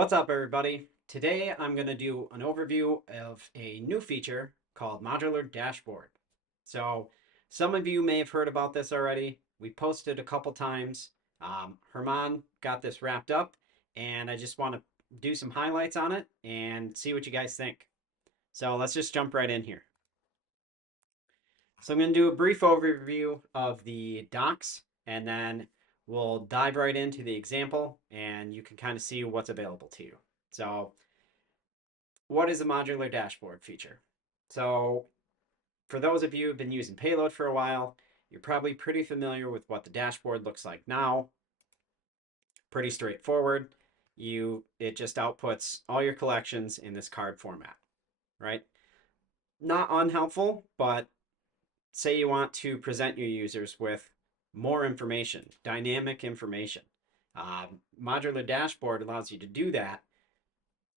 What's up, everybody? Today I'm going to do an overview of a new feature called Modular Dashboard. So some of you may have heard about this already. We posted a couple times. Herman got this wrapped up, and I just want to do some highlights on it and see what you guys think. So let's just jump right in here. So I'm going to do a brief overview of the docs, and then we'll dive right into the example, and you can kind of see what's available to you. So what is a modular dashboard feature? So for those of you who've been using Payload for a while, you're probably pretty familiar with what the dashboard looks like now. Pretty straightforward. It just outputs all your collections in this card format, right? Not unhelpful, but say you want to present your users with more information, dynamic information. Modular dashboard allows you to do that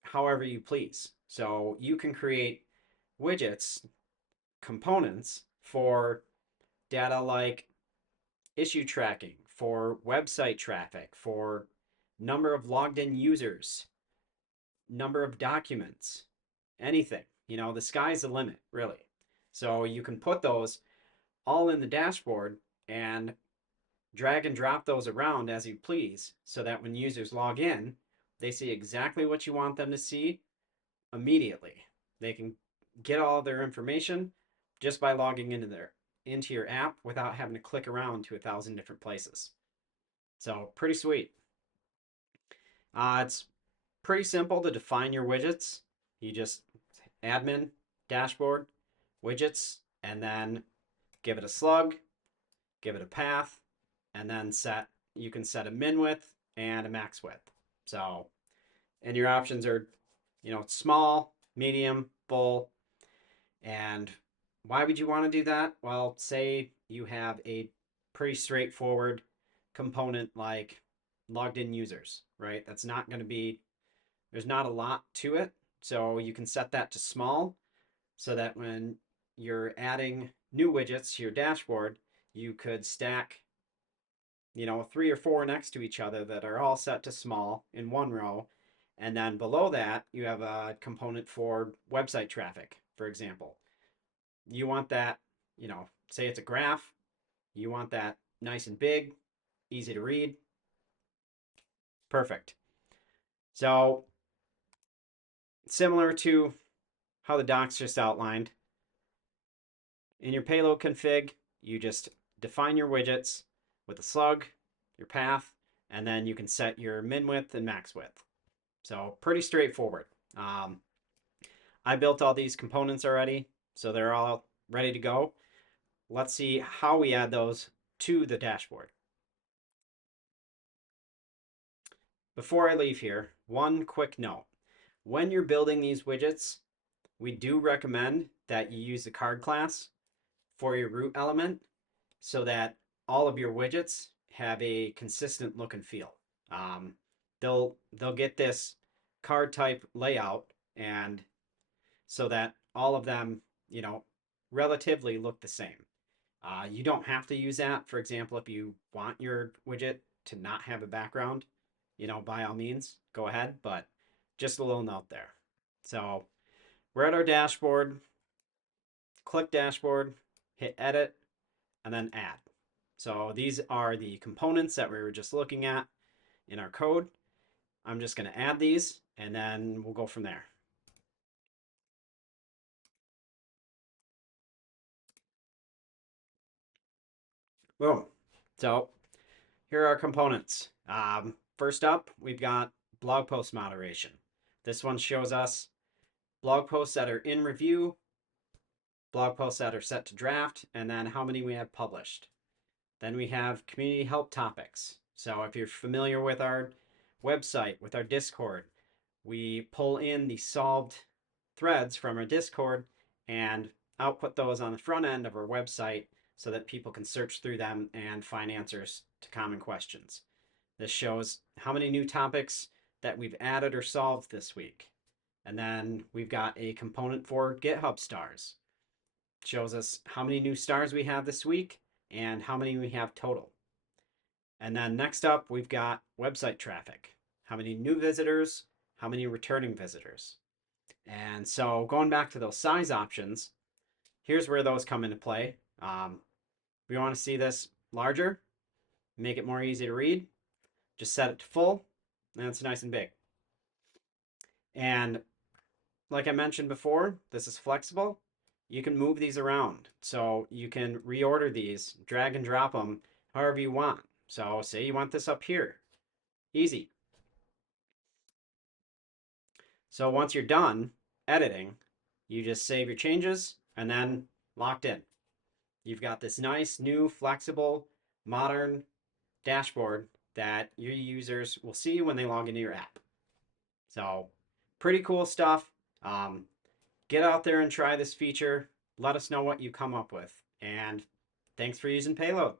however you please. So you can create widgets, components for data like issue tracking, for website traffic, for number of logged in users, number of documents, anything. You know, the sky's the limit, really. So you can put those all in the dashboard and drag and drop those around as you please so that when users log in, they see exactly what you want them to see immediately. They can get all their information just by logging into your app without having to click around to 1,000 different places. So pretty sweet. It's pretty simple to define your widgets. You just admin, dashboard, widgets, and then give it a slug, give it a path, and then you can set a min width and a max width. So, and your options are, small, medium, full. And why would you want to do that? Well, say you have a pretty straightforward component like logged in users, right? That's not going to be, there's not a lot to it. So you can set that to small so that when you're adding new widgets to your dashboard, you could stack, 3 or 4 next to each other that are all set to small in one row. And then below that, you have a component for website traffic, for example. You want that, say it's a graph, you want that nice and big, easy to read. Perfect. So similar to how the docs just outlined, in your payload config, you just define your widgets with a slug, your path, and then you can set your min width and max width. So pretty straightforward. I built all these components already, so they're all ready to go. Let's see how we add those to the dashboard. Before I leave here, one quick note. When you're building these widgets, we do recommend that you use the card class for your root element so that all of your widgets have a consistent look and feel. They'll get this card type layout, and so that all of them, relatively look the same. You don't have to use that. For example, if you want your widget to not have a background, by all means, go ahead, but just a little note there. So we're at our dashboard, click dashboard, hit edit, and then add. So these are the components that we were just looking at in our code. I'm just going to add these, and then we'll go from there. Boom. So here are our components. First up, we've got blog post moderation. This one shows us blog posts that are in review, blog posts that are set to draft, and then how many we have published. Then we have community help topics. So if you're familiar with our website, with our Discord, we pull in the solved threads from our Discord and output those on the front end of our website so that people can search through them and find answers to common questions. This shows how many new topics that we've added or solved this week. And then we've got a component for GitHub stars. It shows us how many new stars we have this week and how many we have total. And then next up, we've got website traffic. How many new visitors, how many returning visitors. And so going back to those size options, here's where those come into play. We want to see this larger, make it more easy to read. Just set it to full, and it's nice and big. And like I mentioned before, this is flexible. You can move these around. So you can reorder these, drag and drop them however you want. So say you want this up here. Easy. So once you're done editing, you just save your changes and then locked in. You've got this nice, new, flexible, modern dashboard that your users will see when they log into your app. So pretty cool stuff. Get out there and try this feature. Let us know what you come up with. And thanks for using Payload.